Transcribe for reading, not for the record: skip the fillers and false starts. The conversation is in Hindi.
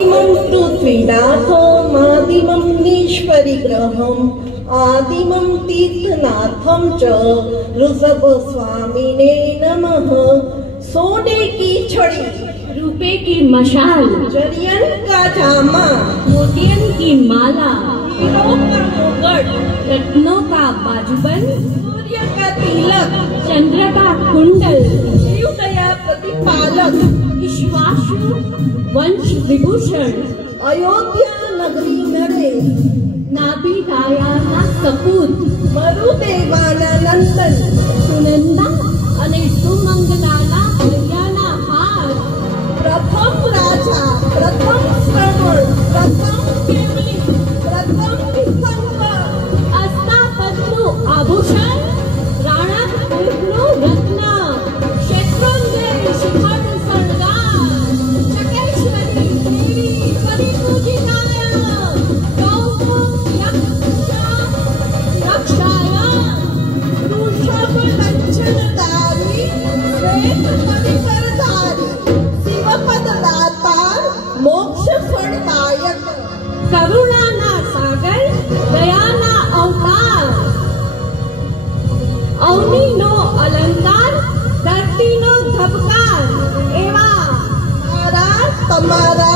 पृथ्वीनाथमादिमं निष्परिग्रहम् आदिमं तीर्थनाथं च ऋषभस्वामिने नमः। सोने की छड़ी, रुपए की मशाल, जरियन का जामा, मोतियन की माला, हीरों का मुकुट, रत्नों का बाजूबंद, सूर्य का तिलक, चंद्र का कुंडल, शिव दया प्रतिपालक, विश्वासु वंश विभूषण, अयोध्या नगरी नरे, नाभि दायाना सपूत, मरुदेवाना नंदन, सुनंदा અને સુમંગલાના હૈયાના હાથ, प्रथम राजा, प्रथम श्रवण, प्रथम केवली, प्रथम दिगंबर, અસ્તાપદનું આભૂષણ, રાણાકૂટનું રત્ન, ક્ષેત્રોન્જય શિખર શણગાર, ચકેશ્વરી દેવી પરિપૂજિતાય, ગૌમુખ યક્ષાય, वृषभ लक्षणधारी, श्वेत परिकरधारी, शिवपद दाता, मोक्ष फलदायक, કરુણાના સાગર, દયાના અવતાર, અવનીનો અલંકાર, ધરતીનો ધબકાર એવા तारा तमारा